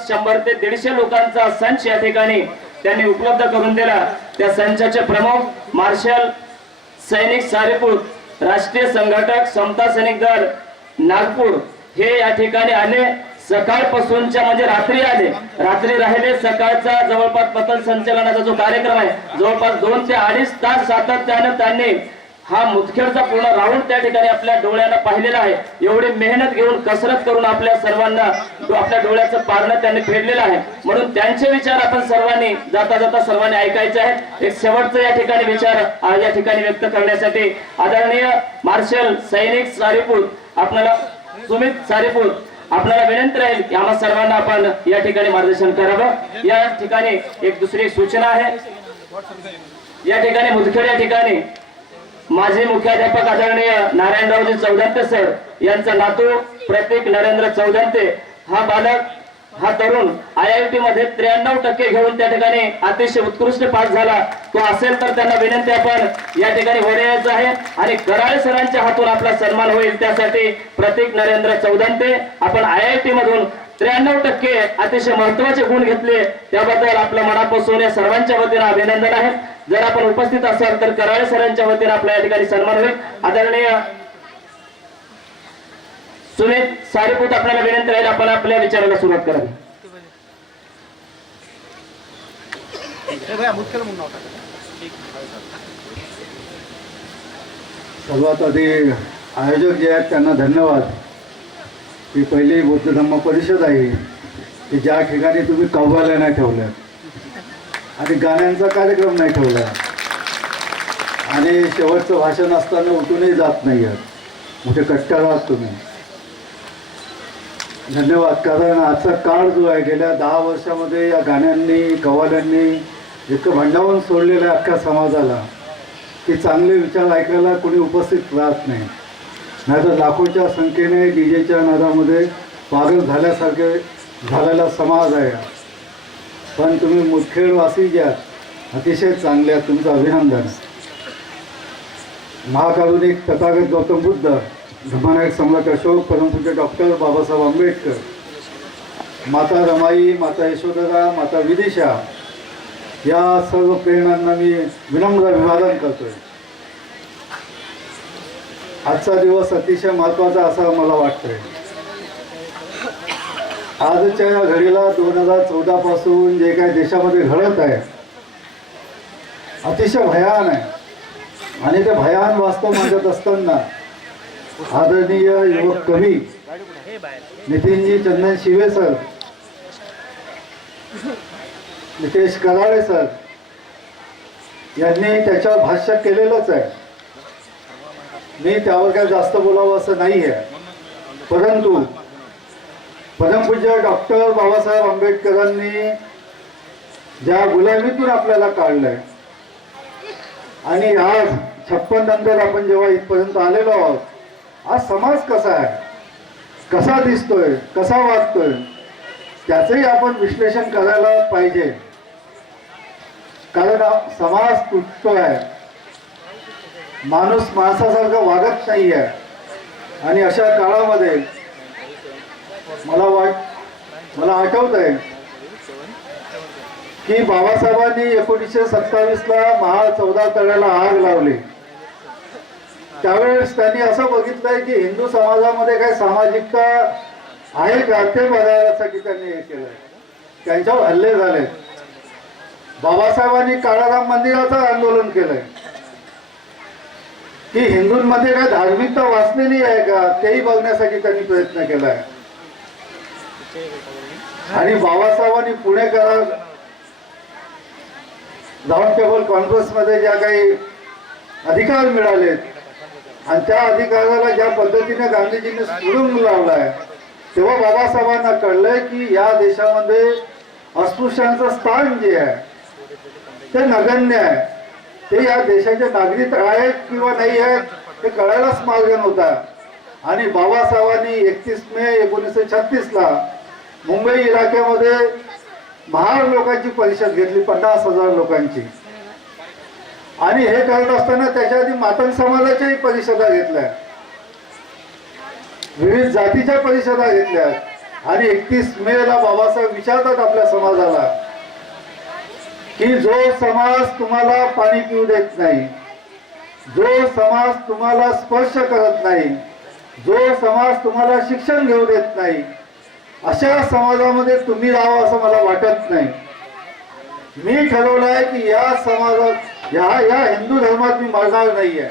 जवळपास शंभर ते दीडशे लोकांचा संच या ठिकाणी त्यांनी उपलब्ध करून दिला. त्या संचाचे प्रमुख मार्शल सैनिक सारेपूर राष्ट्रीय संघटक समता सैनिक दल नागपूर हे या ठिकाणी आले. सकाळपासूनच्या म्हणजे रात्री आले. रात्री राहिले सकाळचा जवळपास पतन संचलनाचा जो कार्यक्रम आहे जवळपास दोन ते अडीच तास सातत्यानं त्यांनी हा मुदखेडचा पूर्ण राऊंड त्या ठिकाणी आपल्या डोळ्याला पाहिलेला आहे. एवढी मेहनत घेऊन कसरत करून आपल्या सर्वांना आपल्या डोळ्याचं पारणं त्यांनी फेडलेलं आहे. म्हणून त्यांचे विचार आपण सर्वांनी जाता जाता सर्वांनी ऐकायचे आहेत. एक शेवटचा या ठिकाणी विचार या ठिकाणी व्यक्त करण्यासाठी आदरणीय मार्शल सैनिक सारीपूत आपल्याला सुमित सारीपूत आपल्याला विनंती राहील की आम्हा सर्वांना आपण या ठिकाणी मार्गदर्शन करावं. या ठिकाणी एक दुसरी सूचना आहे. या ठिकाणी मुदखेड या ठिकाणी माजी मुख्याध्यापक आदरणीय नारायणरावजी चौदंते सर यांचा नातू प्रतीक नरेंद्र चौदंते. हा बालक हा तरुण आय आय टी मध्ये त्र्याण्णव टक्के घेऊन त्या ठिकाणी अतिशय उत्कृष्ट पास झाला. तो असेल तर त्यांना विनंती आपण या ठिकाणी वडायचं आहे आणि कराळे सरांच्या हातून आपला सन्मान होईल. त्यासाठी प्रतीक नरेंद्र चौदंते आपण आय आय टी मधून त्र्याण्णव टक्के अतिशय महत्त्वाचे गुण घेतले. त्याबद्दल आपल्या मनापासून या सर्वांच्या वतीनं अभिनंदन आहे. जर आपण उपस्थित असाल तर कराळे सरांच्या वतीनं आपल्या या ठिकाणी सन्मान होईल. आदरणीय सुमित सारीपूत आपल्याला विनंती राहील आपण आपल्या विचाराला सुरुवात करावी. सर्वात आधी आयोजक जे आहेत त्यांना धन्यवाद. ही पहिली बौद्ध धम्म परिषद आहे. की ज्या ठिकाणी तुम्ही कव्वाल्या नाही ठेवल्या. आणि गाण्यांचा कार्यक्रम नाही ठेवला. आणि शेवटचं भाषण असताना उठूनही जात नाही आहात. मोठे कट्टाळ आहात तुम्ही. धन्यवाद. कारण आजचा काळ जो आहे गेल्या दहा वर्षामध्ये या गाण्यांनी कव्वाल्यांनी इतकं भांडावून सोडलेलं आहे अख्ख्या समाजाला की चांगले विचार ऐकायला कोणी उपस्थित राहत नाही. नाहीतर लाखोच्या संख्येने डी जेच्या नादामध्ये पागल झाल्यासारखे झालेला समाज आहे. पण तुम्ही मुदखेडवासी जे आहात अतिशय चांगल्या तुमचं अभिनंदन. महाकारुणिक तथागत गौतम बुद्ध धमानायक सम्राट अशोक परमपूज्य डॉक्टर बाबासाहेब आंबेडकर. माता रमाई माता यशोधरा माता विदिशा या सर्व प्रेरणांना मी विनम्र अभिवादन करतोय. आजचा दिवस अतिशय महत्त्वाचा असा मला वाटतोय. आजच्या या घडीला दोन हजार चौदा पासून जे काही देशामध्ये घडत आहे अतिशय भयान आहे. आणि ते भयान वास्तव मांडत असताना आदरणीय युवक कवी नितीनजी चंदन शिवे सर नितेश कराळे सर यांनी त्याच्यावर भाष्य केलेलंच आहे. मी त्यावर काय जास्त बोलावं असं नाही आहे परंतु परमपूज्य डॉक्टर बाबासाहेब आंबेडकरांनी ज्या गुलामीतून आपल्याला काढलंय आणि आज छप्पन नंतर आपण जेव्हा इथपर्यंत आलेलो आहोत आज समाज कसा आहे? कसा दिसतोय? कसा वागतोय? त्याचंही आपण विश्लेषण करायला पाहिजे. कारण समाज तुटतो आहे माणूस माणसासारखं वागत नाही आहे आणि अशा काळामध्ये मला वाट मला आठवत आहे की बाबासाहेबांनी एकोणीसशे सत्तावीसला महा चौदा तळ्याला आग लावली. त्यावेळेस त्यांनी असं बघितलंय की हिंदू समाजामध्ये काही सामाजिकता आहे का? ते बघायसाठी त्यांनी हे केलंय. त्यांच्यावर हल्ले झाले बाबासाहेबांनी काळाराम मंदिराचं आंदोलन केलंय. की हिंदूंमध्ये काय धार्मिकता वाचलेली आहे का? तेही बघण्यासाठी त्यांनी प्रयत्न केलाय. आणि बाबासाहेबांनी पुणेकर राऊंड टेबल कॉन्फरन्समध्ये ज्या काही अधिकार मिळालेत आणि त्या अधिकाराला ज्या पद्धतीने गांधीजींनी सुरुंग लावलाय तेव्हा बाबासाहेबांना कळलंय की या देशामध्ये अस्पृश्यांचं स्थान जे आहे ते नगण्य आहे. ते या देशाचे नागरिक आहेत किंवा नाही आहेत हे कळायलाच मार्ग नव्हता. आणि बाबासाहेबांनी एकतीस मे एकोणीसशे छत्तीसला मुंबई इलाक्यामध्ये महार लोकांची परिषद घेतली पन्नास हजार लोकांची. आणि हे करत असताना त्याच्या आधी मातंग समाजाच्याही परिषदा घेतल्या. विविध जातीच्या परिषदा घेतल्या. आणि एकतीस मे ला बाबासाहेब विचारतात आपल्या समाजाला की जो समाज तुम्हाला पाणी पिऊ देत नाही जो समाज तुम्हाला स्पर्श करत नाही जो समाज तुम्हाला शिक्षण घेऊ देत नाही अशा समाजामध्ये तुम्ही राहावं असं मला वाटत नाही. मी ठरवलंय की या समाजात या या हिंदू धर्मात मी मरणार नाहीये.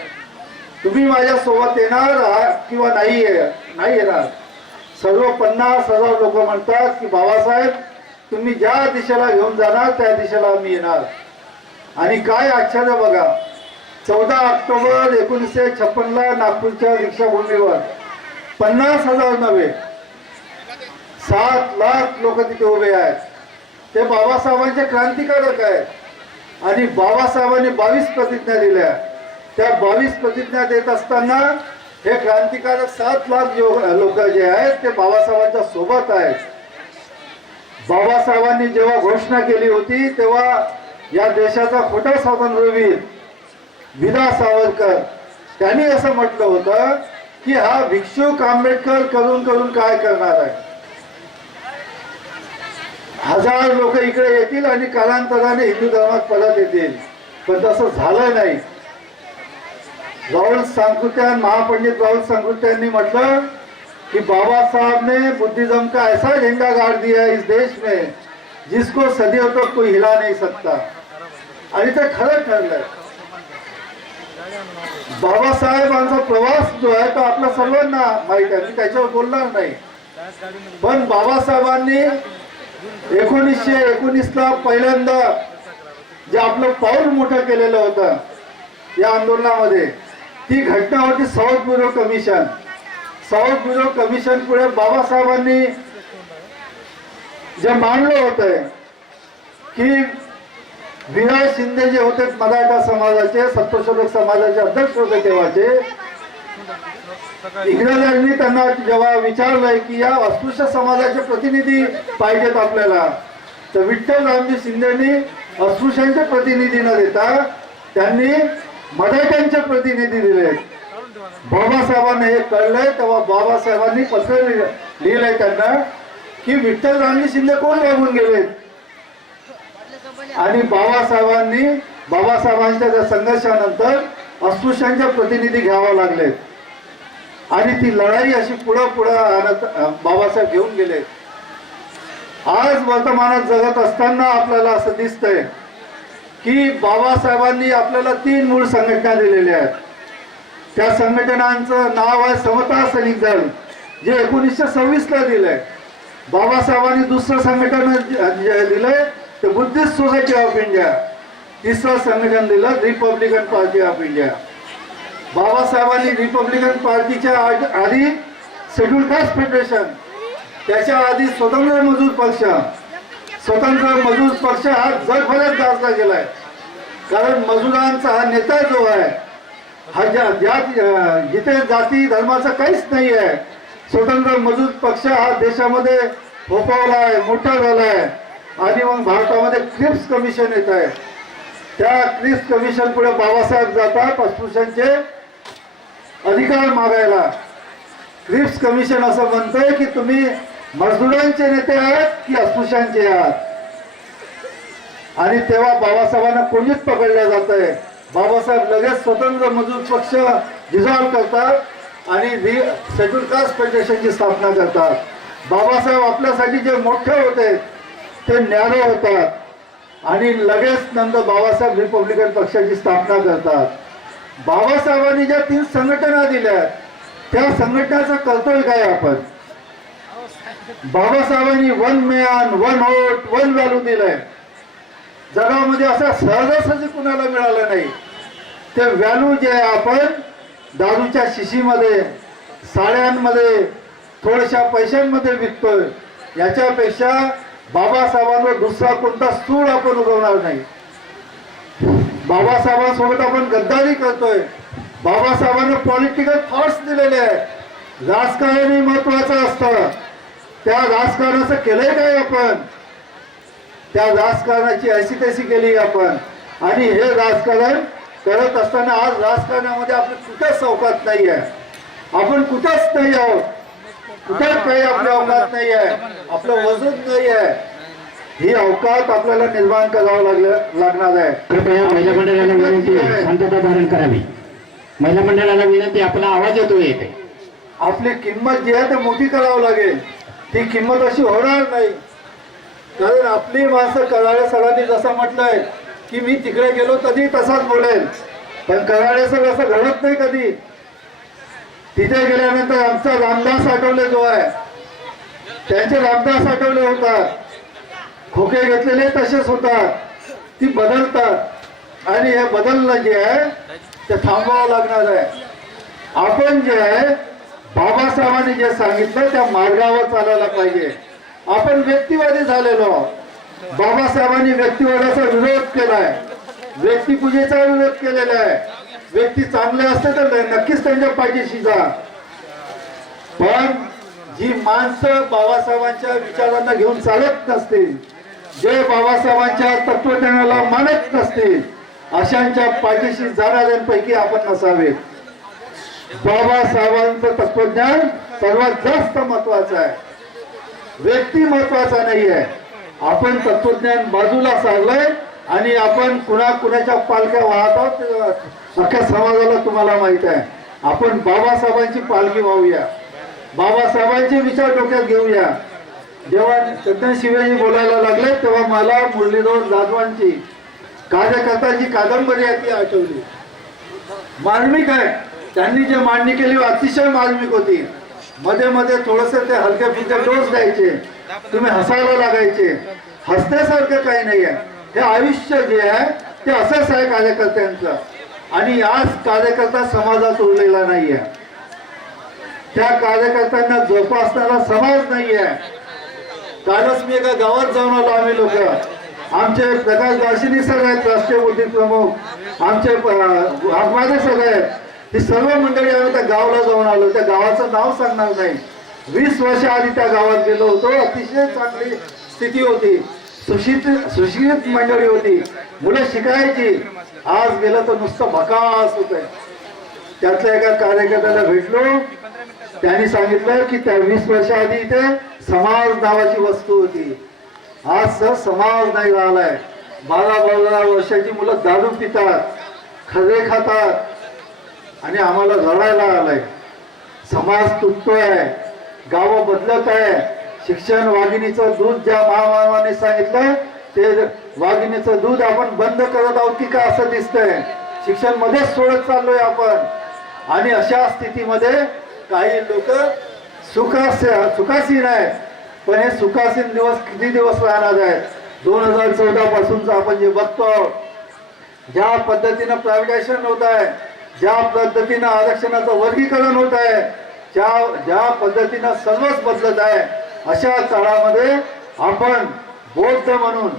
तुम्ही माझ्या सोबत येणार आहात किंवा नाही नाही येणार. सर्व पन्नास हजार लोक म्हणतात की बाबासाहेब तुम्ही ज्या दिशेला घेऊन जाणार त्या दिशेला आम्ही येणार. आणि काय आश्चर्य बघा. चौदा ऑक्टोबर एकोणीसशे छप्पनला नागपूरच्या दीक्षाभूमीवर पन्नास हजार नव्हे सात लाख लोक तिथे उभे आहेत. ते बाबासाहेबांचे क्रांतिकारक आहेत. आणि बाबासाहेबांनी बावीस प्रतिज्ञा दिल्या. त्या बावीस प्रतिज्ञा देत असताना हे क्रांतिकारक सात लाख लोक जे आहेत ते बाबासाहेबांच्या सोबत आहेत. बाबासाहेबांनी जेव्हा घोषणा केली होती तेव्हा या देशाचा खोटा स्वातंत्र्यवीर विदा सावरकर त्यांनी असं म्हटलं होतं की हा भिक्षुक आंबेडकर करून करून काय करणार आहे? हजार लोक इकडे येतील आणि कालांतराने हिंदू धर्मात परत येतील. पण तसं झालं नाही. राहुल सांकृत्यान महापंडित राहुल सांकृत्यांनी म्हटलं कि बाबा साहब ने बुद्धिज्म का ऐसा झंडा गाड़ दिया है इस देश में जिसको सदियों तक कोई हिला नहीं सकता। आणि ते खरं ठरलंय बाबासाहेबांचा प्रवास जो आहे तो आपल्या सर्वांना माहीत आहे मी त्याच्यावर बोलणार नाही. पण बाबासाहेबांनी एकोणीसशे एकोणीस ला पहिल्यांदा जे आपलं पाऊल मोठं केलेलं होतं या आंदोलनामध्ये ती घटना होती Southborough commission Southborough commission पुढे बाबासाहेबांनी जे मांडलं होतं की विनय शिंदे जे होते मराठा समाजाचे सत्तोशोधक समाजाचे अध्यक्ष होते तेव्हाचे इंग्रजांनी त्यांना जेव्हा विचारलंय की या अस्पृश्य समाजाचे प्रतिनिधी पाहिजेत आपल्याला तर विठ्ठल रामजी शिंदेनी अस्पृश्यांचे प्रतिनिधी न देता त्यांनी मराठ्यांचे प्रतिनिधी दिले बाबासाहेबांना हे कळलंय तेव्हा बाबासाहेबांनी पत्र लिहिलं- लिहिलंय त्यांना की विठ्ठल रामजी शिंदे कोण लागून गेलेत? आणि बाबासाहेबांनी बाबासाहेबांच्या त्या संघर्षानंतर अस्पृश्यांच्या प्रतिनिधी घ्यावा लागलेत. आणि ती लढाई अशी पुढं पुढं आणत बाबासाहेब घेऊन गेले आज वर्तमानात जगत असताना आपल्याला असं दिसतंय की बाबासाहेबांनी आपल्याला तीन मूळ संघटना दिलेल्या आहेत. त्या संघटनांचं नाव आहे समता सैनिक दल जे एकोणीसशे सव्वीसला दिलंय. बाबासाहेबांनी दुसरं संघटन दिलंय ते बुद्धिस्ट सोसायटी ऑफ इंडिया. तिसरं संघटन दिलं रिपब्लिकन पार्टी ऑफ इंडिया. बाबासाहेबांनी रिपब्लिकन पार्टीच्या आधी शेड्यूल कास्ट फेडरेशन त्याच्या आधी स्वतंत्र मजूर पक्ष स्वतंत्र मजूर पक्ष हा जगभरात गाजला गेलाय. कारण मजुरांचा हा नेता जो आहे हा ज्या ज्या जिथे जाती धर्माचं काहीच नाही आहे स्वतंत्र मजूर पक्ष हा देशामध्ये फोपावला आहे मोठा झाला आहे. आणि मग भारतामध्ये क्रिप्स कमिशन येत आहे. त्या क्रिप्स कमिशन पुढे बाबासाहेब जातात अस्पृश्यांचे अधिकार मागायला. क्रिप्स कमिशन असं म्हणतंय की तुम्ही मजदुरांचे नेते आहात की अस्पृश्यांचे आहात? आणि तेव्हा बाबासाहेबांना कोणीच पकडलं जात आहे बाबासाहेब लगेच स्वतंत्र मजूर पक्ष डिझॉल्व करतात आणि शेड्यूल कास्ट फेडरेशनची स्थापना करतात. बाबासाहेब आपल्यासाठी जे मोठे होते ते न्यारे होतात. आणि लगेच नंतर बाबासाहेब रिपब्लिकन पक्षाची स्थापना करतात. बाबासाहेबांनी ज्या तीन संघटना दिल्या त्या संघटनाचं करतोय काय आपण? बाबासाहेबांनी one man one vote one value दिलंय. जगामध्ये असा सहजासहजी कुणाला मिळालं नाही. ते व्हॅल्यू जे आहे आपण दारूच्या शिशीमध्ये साड्यांमध्ये थोड्याशा पैशांमध्ये विकतोय याच्यापेक्षा बाबासाहेबांवर दुसरा कोणता स्थूळ आपण उगवणार नाही. बाबासाहेबांसोबत आपण गद्दारी करतोय. बाबासाहेबांना पॉलिटिकल थॉट्स दिलेले आहेत. राजकारणही महत्वाचं असतं. त्या राजकारणाचं केलंय काय आपण? त्या राजकारणाची अशी तशी केली आपण. आणि हे राजकारण करत असताना आज राजकारणामध्ये आपण कुठंच चौकात नाही आहे. आपण कुठंच नाही आहोत. कुठेच काही आपली अवकात नाही आहे. आपलं वजन नाही आहे. ही अवकात आपल्याला निर्माण करावं लागलं लागणार आहे. कृपया महिला मंडळाला विनंती शांतता धारण करावी महिला मंडळाला विनंती आपला आवाज येतो येते आपली किंमत जी आहे ती मोठी करावं लागेल. ती किंमत अशी होणार नाही. कारण आपली माणसं कराळे सरांनी जसं म्हटलंय की मी तिकडे गेलो तधी तसाच बोलेल. पण कराळे सर असं घडत नाही कधी. तिथे गेल्यानंतर आमचा रामदास आठवले जो आहे त्यांचे रामदास आठवले होतात. खोके घेतलेले तसेच होतात. ती बदलतात. आणि हे बदलणं जे आहे ते थांबवावं लागणार आहे. आपण जे आहे बाबासाहेबांनी जे सांगितलं त्या मार्गावर चालायला पाहिजे. आपण व्यक्तिवादी झालेलो बाबासाहेबांनी व्यक्तिवादाचा विरोध केलाय. व्यक्तिपूजेचा विरोध केलेला आहे. व्यक्ती चांगले असते तर नक्कीच त्यांच्या पाठीशी जा. पण जी माणसं बाबासाहेबांच्या विचारांना घेऊन चालत नसतील जे बाबासाहेबांच्या तत्वज्ञानाला मानत नसतील अशांच्या पाठीशी जाणाऱ्यांपैकी आपण नसावे बाबासाहेबांचं तत्वज्ञान सर्वात जास्त महत्वाचं आहे. व्यक्ती महत्त्वाचा नाही आहे आपण तत्वज्ञान बाजूला सांगलंय आणि आपण कुणा कुणाच्या पालख्या वाहत आहोत अख्ख्या समाजाला तुम्हाला माहीत आहे. आपण बाबासाहेबांची पालखी वाहूया. बाबासाहेबांचे विचार डोक्यात घेऊया. जेव्हा चंदन शिवाजी बोलायला लागले तेव्हा मला मुरलीधर जाधवांची कार्यकर्ताची कादंबरी आहे ती आठवली. मार्मिक आहे. त्यांनी जे मांडणी केली अतिशय मार्मिक होती. मध्ये मध्ये थोडस ते हलके फुलके डोस द्यायचे. तुम्ही हसायला लागायचे. हसण्यासारखं काही नाही आहे. हे आयुष्य जे आहे ते असंच आहे कार्यकर्त्यांचं. आणि याच कार्यकर्ता समाजात उरलेला नाही आहे त्या कार्यकर्त्यांना जोपासणारा समाज नाही आहे कालच मी एका गावात जाऊन आलो आम्ही लोक. आमचे प्रकाश दाशिनी सर आहेत राष्ट्रीय बुद्धी प्रमुख. आमचे आत्मादे सर आहेत. ही सर्व मंडळी आम्ही त्या गावाला जाऊन आलो. त्या गावाचं नाव सांगणार नाही. वीस वर्ष आधी त्या गावात गेलो होतो. अतिशय चांगली स्थिती होती. सुशित सुशिक्षित मंडळी होती. मुलं शिकायची. आज गेलं तर नुसतं भकास होत त्यातल्या एका कार्यकर्त्याला भेटलो. त्यांनी सांगितलं की त्या वीस वर्षाआधी इथे समाज नावाची वस्तू होती. आज सर समाज नाही राहिलाय. बारा बारा वर्षाची मुलं दारू पितात खरे खातात. आणि आम्हाला रडायला आलाय. समाज तुटतोय. गावं बदलत आहे शिक्षण वाघिणीचं दूध ज्या महामानवाने सांगितलं ते वाघिणीचं दूध आपण बंद करत आहोत की का असं दिसतंय? शिक्षण मध्येच सोडत चाललोय आपण. आणि अशा स्थितीमध्ये काही लोक सुखास सुखासीन आहेत पण हे सुखासीन दिवस किती दिवस राहणार आहेत? दोन हजार चौदा पासूनच आपण जे बघतो ज्या पद्धतीनं प्रायव्हेटायझेशन होत आहे ज्या पद्धतीनं आरक्षणाचं वर्गीकरण होत आहे ज्या ज्या पद्धतीनं सर्वच बदलत आहे अशा काळामध्ये आपण बौद्ध म्हणून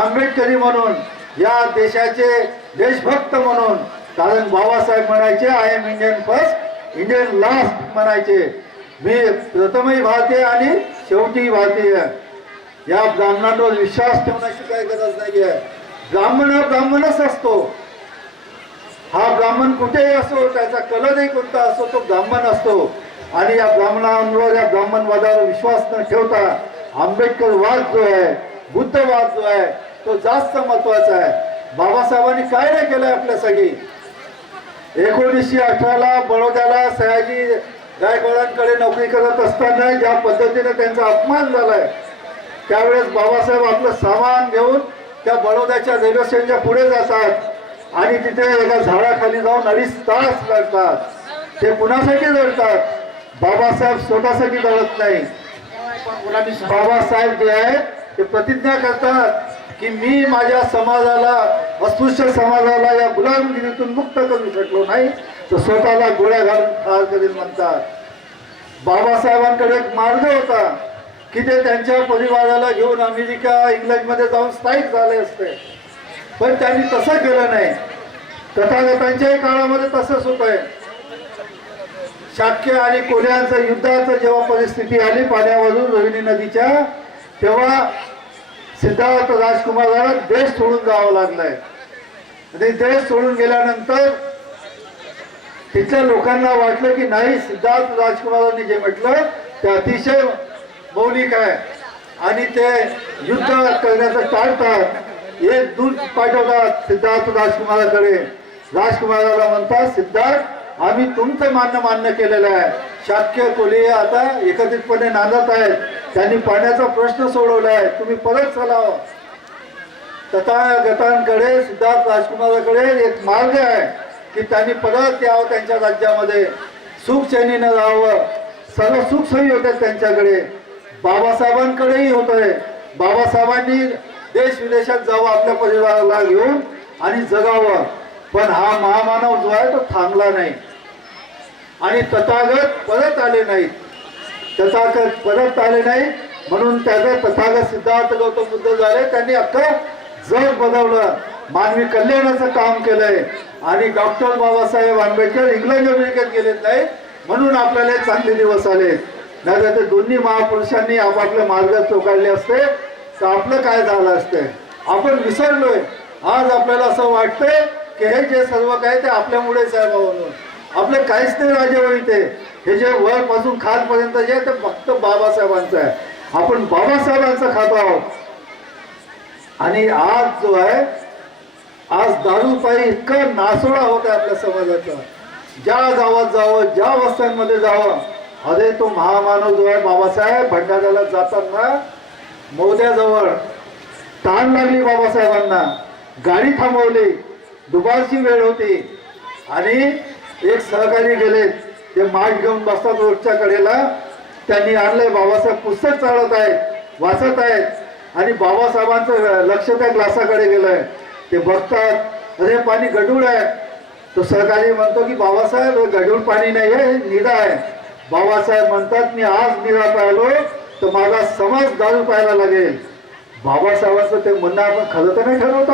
आंबेडकरी म्हणून या देशाचे देशभक्त म्हणून कारण बाबासाहेब म्हणायचे I am Indian first Indian last म्हणायचे. मी प्रथमही भारतीय आणि शेवटी भारतीय. या ब्राह्मणांवर विश्वास ठेवण्याची काही गरज नाही आहे ब्राह्मण हा ब्राह्मणच असतो. हा ब्राह्मण कुठेही असो त्याचा कलरही कोणता असो तो ब्राह्मण असतो. आणि या ब्राह्मणांवर या ब्राह्मणवादावर विश्वास न ठेवता आंबेडकर वाद जो आहे बुद्धवाद जो आहे तो जास्त महत्त्वाचा आहे. बाबासाहेबांनी काय नाही केलंय आपल्यासाठी एकोणीसशे अठराला बडोद्याला सयाजी गायकवाडांकडे नोकरी करत असताना ज्या पद्धतीने त्यांचा अपमान झालाय त्यावेळेस बाबासाहेब आपलं सामान घेऊन त्या बडोद्याच्या रेल्वे स्टेशनच्या पुढे जातात. आणि तिथे एका झाडाखाली जाऊन अडीच तास लढतात ते कुणासाठी लढतात बाबासाहेब स्वतःसाठी लढत नाही. बाबासाहेब जे आहे ते प्रतिज्ञा करतात की मी माझ्या समाजाला अस्पृश्य समाजाला या गुलामगिरीतून मुक्त करू शकलो नाही तर स्वतःला गोळ्या घालून ठार करेल म्हणतात. बाबासाहेबांकडे एक मार्ग होता की ते त्यांच्या परिवाराला घेऊन अमेरिका इंग्लंडमध्ये जाऊन स्थायिक झाले असते. पण त्यांनी तसं केलं नाही. तथागतांच्याही काळामध्ये तसंच होत आहे शाक्य आणि कोल्ह्यांचं युद्धाचं जेव्हा परिस्थिती आली पाण्यावरून रोहिणी नदीच्या तेव्हा सिद्धार्थ राजकुमाराला देश सोडून जावं लागलाय. आणि देश सोडून गेल्यानंतर तिथल्या लोकांना वाटलं की नाही सिद्धार्थ राजकुमारांनी जे म्हटलं ते अतिशय मौलिक आहे. आणि ते युद्ध करण्याचं टाळतात. एक दूत पाठवतात सिद्धार्थ राजकुमाराकडे. राजकुमाराला म्हणतात सिद्धार्थ आम्ही तुमचं मान्य मान्य केलेलं आहे. शाक्य कोली आता एकत्रितपणे नांदत आहेत. त्यांनी पाण्याचा प्रश्न सोडवला आहे. तुम्ही परत चलावं. तथागतांकडे सिद्धार्थ राजकुमाराकडे एक मार्ग आहे की त्यांनी परत यावं त्यांच्या राज्यामध्ये. सुखचैनीनं राहावं. सर्व सुख होत्या त्यांच्याकडे. बाबासाहेबांकडेही होत आहे बाबासाहेबांनी देश विदेशात जावं आपल्या परिवाराला घेऊन आणि जगावं. पण हा महामानव जो आहे तो थांबला नाही. आणि तथागत परत आले नाहीत. तथागत परत आले नाही. म्हणून त्याचा तथागत सिद्धार्थ गौतम बुद्ध झाले. त्यांनी अख्खं जग बदललं मानवी कल्याणाचं काम केलंय. आणि डॉक्टर बाबासाहेब आंबेडकर इंग्लंड अमेरिकेत गेलेत नाही म्हणून आपल्याला चांगले दिवस आले नाही तर ते दोन्ही महापुरुषांनी आपापले मार्ग चोकाडले असते. तर आपलं काय झालं असतंय? आपण विसरलोय. आज आपल्याला असं वाटतंय की हे जे सर्व काय ते आपल्यामुळेच आहे म्हणून. आपले काहीच नाही राजेवर ते हे जे वरपासून खालपर्यंत जे ते फक्त बाबासाहेबांचं आहे. आपण बाबासाहेबांचं खातो आहोत. आणि आज जो आहे आज दारूपाई इतकं नासोडा होत आहे आपल्या समाजाचा. ज्या गावात जावं ज्या वस्त्यांमध्ये जावं अरे तो महामानव जो आहे बाबासाहेब भंडाऱ्याला जाताना मोद्याजवळ ताण लागली बाबासाहेबांना. गाडी थांबवली. दुपारची वेळ होती. आणि एक सहकारी गेले. ते माठ घेऊन बसतात रोडच्या कडेला. त्यांनी आणलंय बाबासाहेब. पुस्तक चालत आहेत वाचत आहेत. आणि बाबासाहेबांचं लक्ष त्या ग्लासाकडे गेलंय. ते बघतात अरे पाणी गडूळ आहे. तो सहकारी म्हणतो की बाबासाहेब गडूळ पाणी नाही आहे निदा निरा आहे. बाबासाहेब म्हणतात मी आज निरा पाहिलो तर माझा समाज दारू पाहायला लागेल. बाबासाहेबांचं ते म्हणणं आपण खरं तर नाही ठरवतो.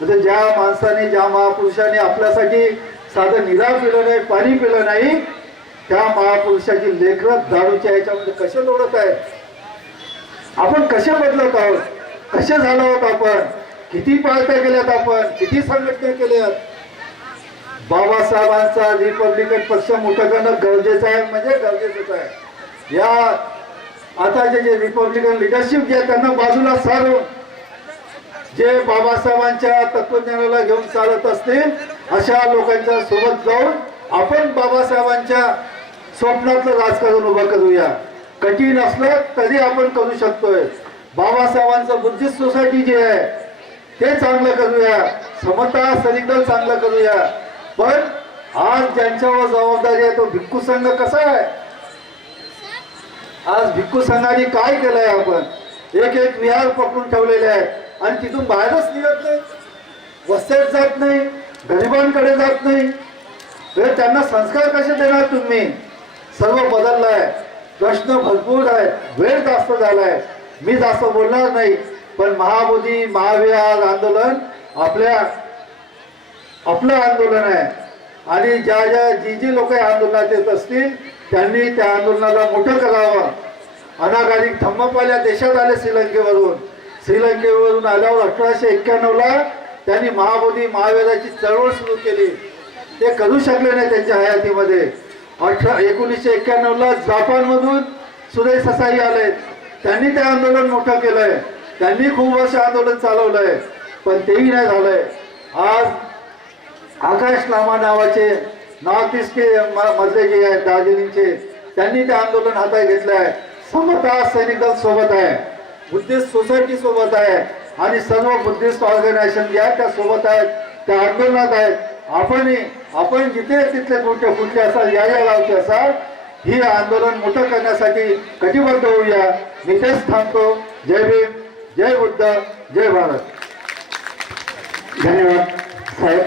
म्हणजे ज्या माणसाने ज्या महापुरुषाने आपल्यासाठी साधं निरा पिलं नाही पाणी पिलं नाही त्या महापुरुषाची लेकरं दारूच्या ह्याच्यामध्ये कसे लोडत आहेत? आपण कसे बदलत आहोत? कसे झालो आहोत आपण? किती पाळत्या केल्यात आपण? किती संघटना केल्यात? बाबासाहेबांचा रिपब्लिकन पक्ष मोठं करणं गरजेचं आहे म्हणजे गरजेचंच आहे. या आताचे जे रिपब्लिकन लिडरशिप जे त्यांना बाजूला सारून जे बाबासाहेबांच्या तत्वज्ञानाला घेऊन चालत असतील अशा लोकांच्या सोबत जाऊन आपण बाबासाहेबांच्या स्वप्नातलं राजकारण उभं करूया. कठीण असलं तरी आपण करू शकतोय. बाबासाहेबांचं बुद्धिस्ट सोसायटी जे आहे ते चांगलं करूया. समता सरिंगल चांगलं करूया. पण आज ज्यांच्यावर जबाबदारी आहे तो भिक्खू संघ कसा आहे? आज भिक्खू संघाने काय केलंय आपण? एक एक विहार पकडून ठेवलेले आहे. आणि तिथून बाहेरच निघत नाही. वस्त्यात जात नाही. गरिबांकडे जात नाही. तर त्यांना संस्कार कसे देणार तुम्ही? सर्व बदललाय. प्रश्न भरपूर आहे वेळ जास्त झालाय. मी जास्त बोलणार नाही. पण महाबोधी महाविहार आंदोलन आपल्या आपलं आंदोलन आहे. आणि ज्या ज्या जी जी लोक आंदोलनात येत असतील त्यांनी त्या आंदोलनाला मोठं करावं अनागारिक आल्या देशात आले श्रीलंकेवरून. श्रीलंकेवरून आल्यावर अठराशे एक्क्याण्णवला त्यांनी महाबोधी महावीराची चळवळ सुरू केली. ते करू शकले नाही त्यांच्या हयातीमध्ये. अठरा एकोणीसशे एक्क्याण्णवला जापानमधून सुरेश ससाई आले त्यांनी ते आंदोलन मोठं केलंय. त्यांनी खूप वर्ष आंदोलन चालवलंय. पण तेही नाही झालंय. आज आकाश लामा नावाचे नॉर्थ ईस्ट के मधले जे आहेत दार्जिलिंगचे त्यांनी ते आंदोलन हातात घेतलं आहे समता सैनिक दल सोबत आहे. बुद्धिस्ट सोसायटी सोबत आहे. आणि सर्व बुद्धिस्ट ऑर्गनायझेशन जे आहेत त्या सोबत आहेत त्या आंदोलनात आहेत. आपण आपण जिथे तिथले कुठे कुठले असाल या या गावचे असाल ही आंदोलन मोठं करण्यासाठी कटिबद्ध होऊया. मी तेच थांबतो. जय भीम जय बुद्ध जय भारत. धन्यवाद साहेब.